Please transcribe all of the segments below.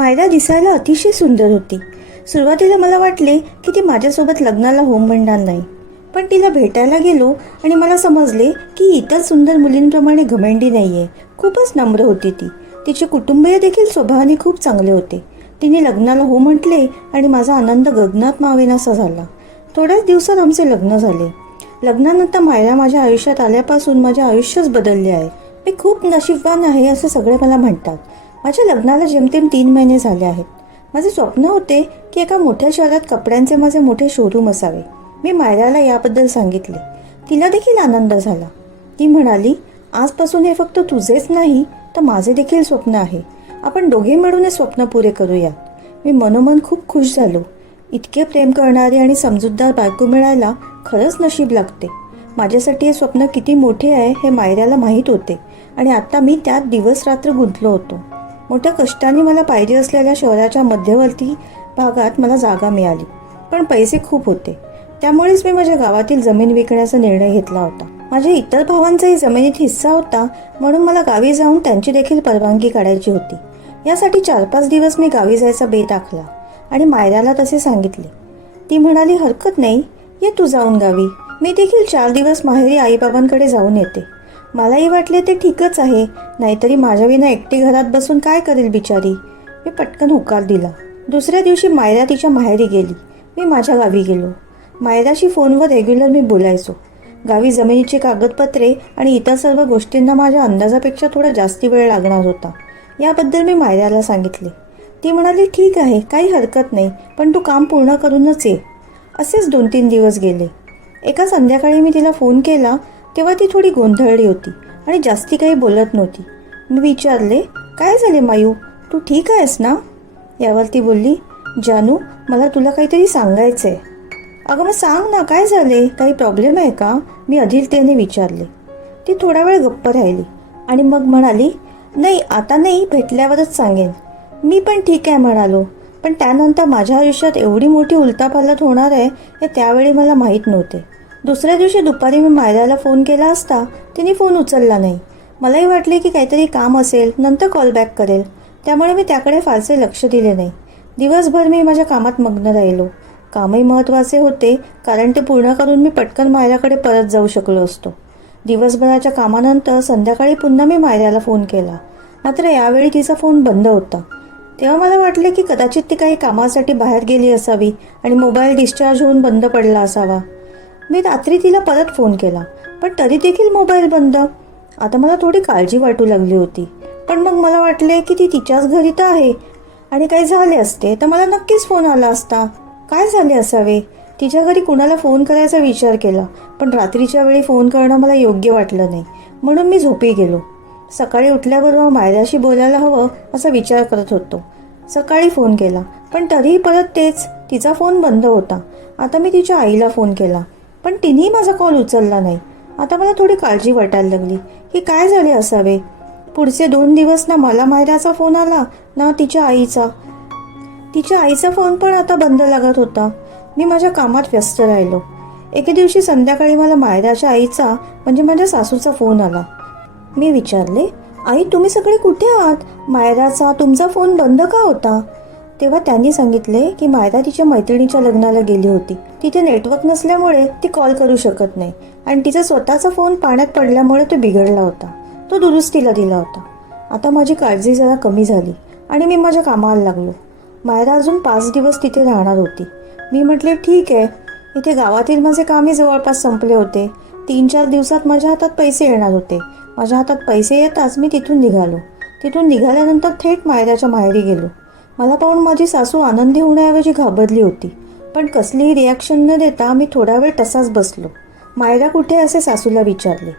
मायरा दिसायला अतिशय सुंदर होती. सुरुवातीला मला वाटले की ती माझ्यासोबत लग्नाला होम म्हणणार नाही. पण तिला भेटायला गेलो आणि मला समजले की इतर सुंदर मुलींप्रमाणे घमेंडी नाही आहे खूपच नम्र होती ती. तिचे कुटुंबीय देखील स्वभावाने खूप चांगले होते. तिने लग्नाला हो म्हटले आणि माझा आनंद गगनात मावेनासा झाला. थोड्याच दिवसात आमचे लग्न झाले. लग्नानंतर मायरा माझ्या आयुष्यात आल्यापासून माझे आयुष्यच बदलले आहे. मी खूप नशीबवान आहे असं सगळे मला म्हणतात. माझ्या लग्नाला जेमतेम तीन महिने झाले आहेत. माझे स्वप्न होते की एका मोठ्या शहरात कपड्यांचे माझे मोठे शोरूम असावे. मी मायराला याबद्दल सांगितले. तिला देखील आनंद झाला. ती म्हणाली आजपासून हे फक्त तुझेच नाही तर माझे देखील स्वप्न आहे. आपण दोघे मिळून हे स्वप्न पुरे करूयात. मी मनोमन खूप खुश झालो. इतके प्रेम करणारे आणि समजूतदार बायको मिळायला खरंच नशीब लागते. माझ्यासाठी हे स्वप्न किती मोठे आहे हे मायऱ्याला माहीत होते आणि आता मी त्यात दिवस रात्र गुंतलो होतो. मोठ्या कष्टाने मला पाहिजे असलेल्या शहराच्या मध्यवर्ती भागात मला जागा मिळाली. पण पैसे खूप होते. त्यामुळेच मी माझ्या गावातील जमीन विकण्याचा निर्णय घेतला होता. माझ्या इतर भावांचाही जमिनीत हिस्सा होता म्हणून मला गावी जाऊन त्यांची देखील परवानगी काढायची होती. यासाठी चार पाच दिवस मी गावी जायचा बेत आखला आणि मायराला तसे सांगितले. ती म्हणाली हरकत नाही. ये तू जाऊन गावी. मी देखील चार दिवस माहेरी आईबाबांकडे जाऊन येते. मलाही वाटले ते ठीकच आहे. नाहीतरी माझ्या विना एकटी घरात बसून काय करेल बिचारी? मी पटकन होकार दिला. दुसऱ्या दिवशी मायरा तिच्या माहेरी गेली. मी माझ्या गावी गेलो. मायराशी फोनवर रेग्युलर मी बोलायचो. गावी जमिनीची कागदपत्रे आणि इतर सर्व गोष्टींना माझ्या अंदाजापेक्षा थोडा जास्ती वेळ लागणार होता. याबद्दल मी मायराला सांगितले. ती म्हणाली ठीक आहे काही हरकत नाही पण तू काम पूर्ण करूनच ये. असेच दोन तीन दिवस गेले. एका संध्याकाळी मी तिला फोन केला तेव्हा ती थोडी गोंधळली होती आणि जास्ती काही बोलत नव्हती. मी विचारले काय झाले मायू? तू ठीक आहेस ना? यावर ती बोलली जानू मला तुला काहीतरी सांगायचं आहे अगं मग सांग ना काय झाले? काही प्रॉब्लेम आहे का? मी अधीरतेने विचारले. ती थोडा वेळ गप्प राहिली आणि मग म्हणाली नाही आता नाही भेटल्यावरच सांगेन. मी पण ठीक आहे म्हणालो पण त्यानंतर माझ्या आयुष्यात एवढी मोठी उलतापालत होणार आहे हे त्यावेळी मला माहीत नव्हते. दुसऱ्या दिवशी दुपारी मी मायराला फोन केला असता तिने फोन उचलला नाही. मलाही वाटले की काहीतरी काम असेल नंतर कॉल बॅक करेल. त्यामुळे मी त्याकडे फारसे लक्ष दिले नाही. दिवसभर मी माझ्या कामात मग्न राहिलो. कामही महत्त्वाचे होते कारण ते पूर्ण करून मी पटकन मायराकडे परत जाऊ शकलो असतो. दिवसभराच्या कामानंतर संध्याकाळी पुन्हा मी मायऱ्याला फोन केला. मात्र यावेळी तिचा फोन बंद होता. तेव्हा मला वाटले की कदाचित ती काही कामासाठी बाहेर गेली असावी आणि मोबाईल डिस्चार्ज होऊन बंद पडला असावा. मी रात्री तिला परत फोन केला पण तरी देखील मोबाईल बंद. आता मला थोडी काळजी वाटू लागली होती पण मग मला वाटले की ती तिच्याच घरी तर आहे. आणि काही झाले असते तर मला नक्कीच फोन आला असता. काय झाले असावे? तिच्या घरी कुणाला फोन करायचा विचार केला पण रात्रीच्या वेळी फोन करणं मला योग्य वाटलं नाही म्हणून मी झोपी गेलो. सकाळी उठल्याबरोबर मायराशी बोलायला हवं असा विचार करत होतो. सकाळी फोन केला पण तरीही परत तेच तिचा फोन बंद होता. आता मी तिच्या आईला फोन केला पण तिनेही माझा कॉल उचलला नाही. आता मला थोडी काळजी वाटायला लागली. की काय झाले असावे? पुढचे दोन दिवस ना मला मायराचा फोन आला ना तिच्या आईचा. तिच्या आईचा फोन पण आता बंद लागत होता. मी माझ्या कामात व्यस्त राहिलो. एके दिवशी संध्याकाळी मला मायराच्या आईचा म्हणजे माझ्या सासूचा फोन आला. मी विचारले आई तुम्ही सगळे कुठे आहात? मायराचा तुमचा फोन बंद का होता? तेव्हा त्यांनी सांगितले की मायरा तिच्या मैत्रिणीच्या लग्नाला गेली होती. तिथे नेटवर्क नसल्यामुळे ती कॉल करू शकत नाही. आणि तिचा स्वतःचा फोन पाण्यात पडल्यामुळे तो बिघडला होता. तो दुरुस्तीला दिला होता. आता माझी काळजी जरा कमी झाली आणि मी माझ्या कामाला लागलो. मायरा अजून पाच दिवस तिथे राहणार होती. मी म्हटले ठीक आहे. इथे गावातील माझे कामही जवळपास संपले होते. तीन चार दिवसात माझ्या हातात पैसे येणार होते. माझ्या हातात पैसे येताच मी तिथून निघालो. तिथून निघाल्यानंतर थेट मायराच्या माहेरी गेलो. मला पाहून माझी सासू आनंदी होण्याऐवजी घाबरली होती. पण कसलीही रिॲक्शन न देता मी थोडा वेळ तसाच बसलो. मायरा कुठे असे सासूला विचारले.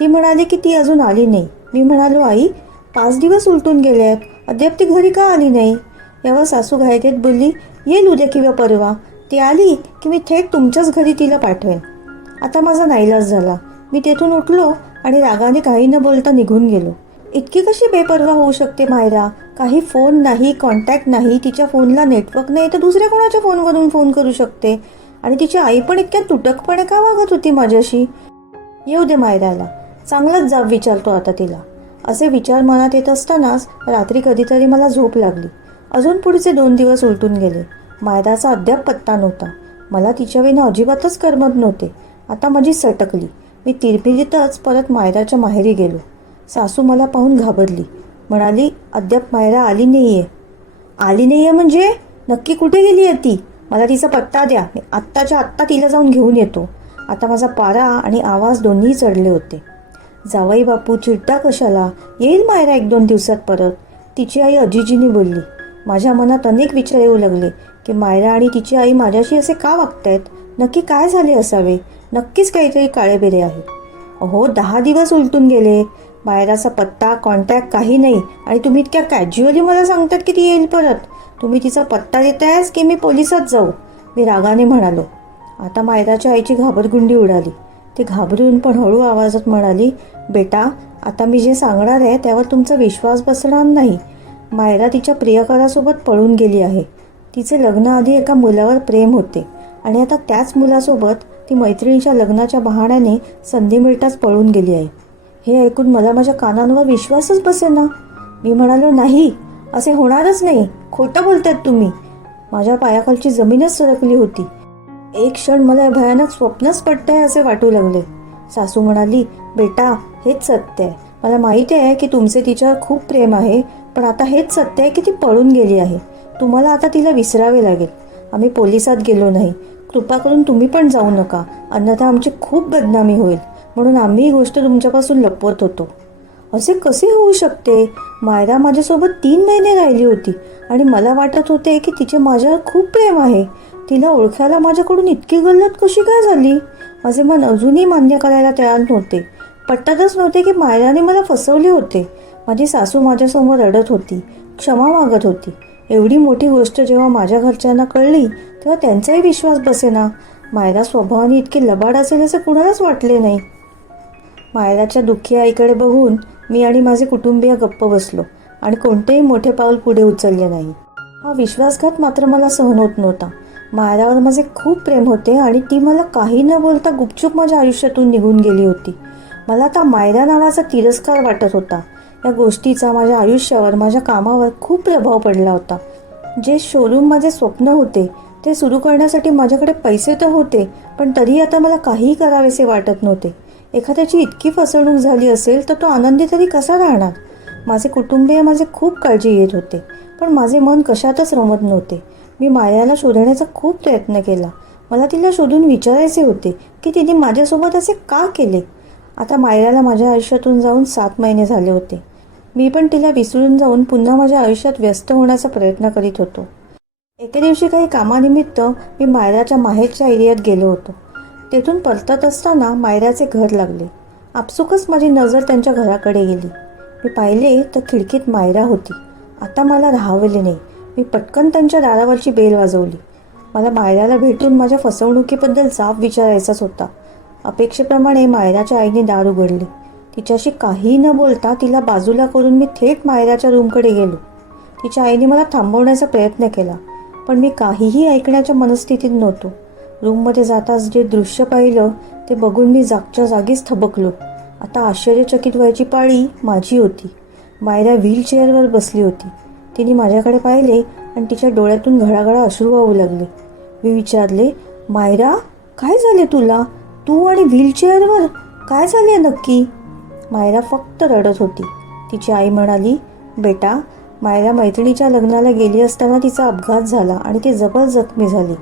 ती म्हणाली की ती अजून आली नाही. मी म्हणालो आई पाच दिवस उलटून गेले आहेत. अद्याप ती घरी का आली नाही? यावर सासू घायगेत बोलली येईल उद्या किंवा परवा. ती आली की मी थेट तुमच्याच घरी तिला पाठवेन. आता माझा नाईलाज झाला. मी तेथून उठलो आणि रागाने काही न बोलता निघून गेलो. इतकी कशी बेपर्वा होऊ शकते मायरा? काही फोन नाही कॉन्टॅक्ट नाही तिच्या फोनला नेटवर्क नाही तर दुसऱ्या कोणाच्या फोनवरून फोन करू शकते? आणि तिची आई पण इतक्या तुटकपणे का वागत होती माझ्याशी? येऊ दे मायराला. चांगलाच जाब विचारतो आता तिला. असे विचार मनात येत असतानाच रात्री कधीतरी मला झोप लागली. अजून पुढचे दोन दिवस उलटून गेले. मायराचा अद्याप पत्ता नव्हता. मला तिच्याविना अजिबातच करमत नव्हते. आता माझी सटकली. मी तिरपिरीतच परत मायराच्या माहेरी गेलो. सासू मला पाहून घाबरली. म्हणाली अद्याप मायरा आली नाही आहे आली नाही आहे म्हणजे? नक्की कुठे गेली आहे ती? मला तिचा पत्ता द्या. मी आत्ताच्या आत्ता तिला जाऊन घेऊन येतो. आता माझा पारा आणि आवाज दोन्ही चढले होते. जावई बापू चिडता कशाला? येईल मायरा एक दोन दिवसात परत. तिची आई अजिजीने बोलली. माझ्या मनात अनेक विचार येऊ लागले की मायरा आणि तिची आई माझ्याशी असे का वागतायत? नक्की काय झाले असावे? नक्कीच काहीतरी काळेबेरे आहे अहो दहा दिवस उलटून गेले. मायराचा पत्ता कॉन्टॅक्ट काही नाही. आणि तुम्ही इतक्या कॅज्युअली मला सांगतात की ती येईल परत. तुम्ही तिचा पत्ता देतायस की मी पोलिसात जाऊ? मी रागाने म्हणालो. आता मायराच्या आईची घाबरगुंडी उडाली. ती घाबरून पण हळू आवाजात म्हणाली बेटा आता मी जे सांगणार आहे त्यावर तुमचा विश्वास बसणार नाही. मायरा तिच्या प्रियकरासोबत पळून गेली आहे. तिचे लग्न आधी एका मुलावर प्रेम होते. आणि आता त्याच मुलासोबत ती मैत्रिणीच्या लग्नाच्या बहाण्याने संधी मिळताच पळून गेली आहे. हे ऐकून मला माझ्या कानांवर विश्वासच बसेना. मी म्हणालो नाही असे होणारच नाही. खोटं बोलतात तुम्ही. माझ्या पायाखालची जमीनच सरकली होती. एक क्षण मला भयानक स्वप्नच पडतंय असे वाटू लागले. सासू म्हणाली बेटा हेच सत्य आहे. मला माहिती आहे की तुमचे तिच्यावर खूप प्रेम आहे पण आता हेच सत्य आहे की ती पळून गेली आहे. तुम्हाला आता तिला विसरावे लागेल. आम्ही पोलिसात गेलो नाही. कृपा करून तुम्ही पण जाऊ नका. अन्यथा आमची खूप बदनामी होईल. म्हणून आम्ही ही गोष्ट तुमच्यापासून लपवत होतो. असे कसे होऊ शकते? मायरा माझ्यासोबत तीन महिने राहिली होती आणि मला वाटत होते की तिचे माझ्यावर खूप प्रेम आहे. तिला ओळखायला माझ्याकडून इतकी गल्लत कशी काय झाली? माझे मन अजूनही मान्य करायला तयार नव्हते. पटतच नव्हते की मायराने मला फसवले होते. माझी सासू माझ्यासमोर रडत होती क्षमा मागत होती. एवढी मोठी गोष्ट जेव्हा माझ्या घरच्यांना कळली तेव्हा त्यांचाही विश्वास बसेना. मायरा स्वभावाने इतकी लबाड असेल असं कुणालाच वाटले नाही. मायराच्या दुःखी आईकडे बघून मी आणि माझे कुटुंबीय गप्प बसलो आणि कोणतेही मोठे पाऊल पुढे उचलले नाही. हा विश्वासघात मात्र मला सहन होत नव्हता. मायरावर माझे खूप प्रेम होते आणि ती मला काही न बोलता गुपचूप माझ्या आयुष्यातून निघून गेली होती. मला आता मायरा नावाचा तिरस्कार वाटत होता. या गोष्टीचा माझ्या आयुष्यावर माझ्या कामावर खूप प्रभाव पडला होता. जे शोरूम माझे स्वप्न होते ते सुरू करण्यासाठी माझ्याकडे पैसे तर होते पण तरी आता मला काहीही करावेसे वाटत नव्हते. एखाद्याची इतकी फसवणूक झाली असेल तर तो आनंदी तरी कसा राहणार? माझे कुटुंबीय माझे खूप काळजी घेत होते पण माझे मन कशातच रमत नव्हते. मी मायाला शोधण्याचा खूप प्रयत्न केला. मला तिला शोधून विचारायचे होते की तिने माझ्यासोबत असे का केले? आता मायराला माझ्या आयुष्यातून जाऊन सात महिने झाले होते. मी पण तिला विसरून जाऊन पुन्हा माझ्या आयुष्यात व्यस्त होण्याचा प्रयत्न करीत होतो. एके दिवशी काही कामानिमित्त मी मायराच्या माहेरच्या एरियात गेलो होतो. तेथून परतत असताना मायराचे घर लागले. आपसुकच माझी नजर त्यांच्या घराकडे गेली. मी पाहिले तर खिडकीत मायरा होती. आता मला राहावले नाही. मी पटकन त्यांच्या दारावरची बेल वाजवली. मला मायराला भेटून माझ्या फसवणुकीबद्दल जाब विचारायचाच होता. अपेक्षेप्रमाणे मायराच्या आईने दार उघडले. तिच्याशी काहीही न बोलता तिला बाजूला करून मी थेट मायराच्या रूमकडे गेलो. तिच्या आईने मला थांबवण्याचा प्रयत्न केला पण मी काहीही ऐकण्याच्या मनस्थितीत नव्हतो. रूममध्ये जाताच जे दृश्य पाहिलं ते बघून मी जागच्या जागीच थबकलो. आता आश्चर्यचकित व्हायची पाळी माझी होती. मायरा व्हीलचेअरवर बसली होती. तिने माझ्याकडे पाहिले आणि तिच्या डोळ्यातून घडाघडा अश्रू वाहू लागले. मी विचारले मायरा काय झाले तुला? तू आणि व्हीलचेअरवर काय झाले नक्की? मायरा फक्त रडत होती. तिची आई म्हणाली बेटा मायरा मैत्रिणीच्या लग्नाला गेली असताना तिचा अपघात झाला आणि ती जबर जखमी झाली.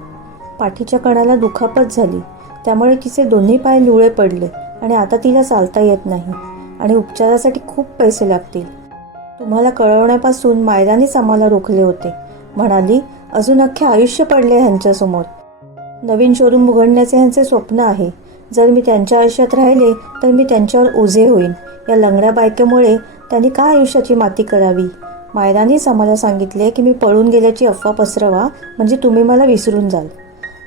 पाठीच्या कणाला दुखापत झाली. त्यामुळे तिचे दोन्ही पाय लुळे पडले आणि आता तिला चालता येत नाही आणि उपचारासाठी खूप पैसे लागतील. तुम्हाला कळवण्यापासून मायरानेच आम्हाला रोखले होते. म्हणाली अजून अख्खे आयुष्य पडले ह्यांच्यासमोर. नवीन शोरूम उघडण्याचे ह्यांचे स्वप्न आहे. जर मी त्यांच्या आयुष्यात राहिले तर मी त्यांच्यावर ओझे होईन. या लंगड्या बायकेमुळे त्यांनी का आयुष्याची माती करावी? मायरानेच आम्हाला सांगितले की मी पळून गेल्याची अफवा पसरवा म्हणजे तुम्ही मला विसरून जाल.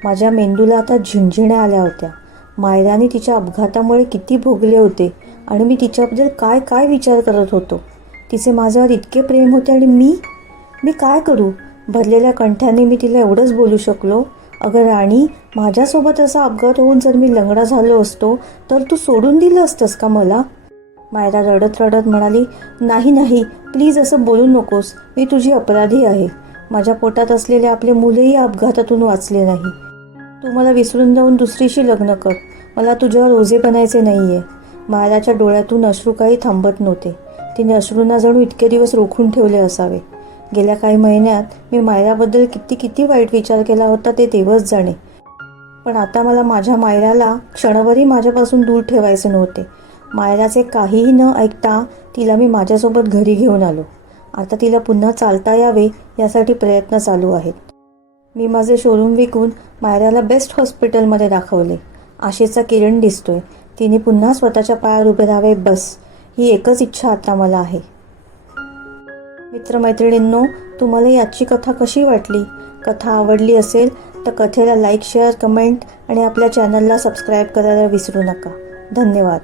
माझ्या मेंदूला आता झिणझिण्या आल्या होत्या. मायराने तिच्या अपघातामुळे किती भोगले होते आणि मी तिच्याबद्दल काय काय विचार करत होतो? तिचे माझ्यावर इतके प्रेम होते आणि मी? मी काय करू? भरलेल्या कंठ्याने मी तिला एवढंच बोलू शकलो? अगं राणी माझ्यासोबत असा अपघात होऊन जर मी लंगडा झालो असतो तर तू सोडून दिलं असतंस का मला? मायरा रडत रडत म्हणाली नाही नाही प्लीज असं बोलू नकोस. मी तुझी अपराधी आहे. माझ्या पोटात असलेले आपले मुलंही अपघातातून वाचले नाही. तू मला विसरून जाऊन दुसरीशी लग्न कर. मला तुझ्यावर ओझे बनायचे नाही आहे मायराच्या डोळ्यातून अश्रू काही थांबत नव्हते. तिने अश्रूंना जणू इतके दिवस रोखून ठेवले असावे. गेल्या काही महिन्यात मी मायराबद्दल किती किती वाईट विचार केला होता ते देवच जाणे. पण आता मला माझ्या मायराला क्षणभरही माझ्यापासून दूर ठेवायचे नव्हते. मायराचे काहीही न ऐकता तिला मी माझ्यासोबत घरी घेऊन आलो. आता तिला पुन्हा चालता यावे यासाठी प्रयत्न चालू आहेत. मी माझे शोरूम विकून मायराला बेस्ट हॉस्पिटलमध्ये दाखवले. आशेचा किरण दिसतोय. तिने पुन्हा स्वतःच्या पायावर उभे राहावे. बस. ही एकच इच्छा आता मला आहे. मित्रमैत्रिणींनो तुम्हाला याची कथा कशी वाटली? कथा आवडली असेल तर कथेला लाईक शेअर कमेंट आणि आपल्या चॅनलला सबस्क्राईब करायला विसरू नका. धन्यवाद.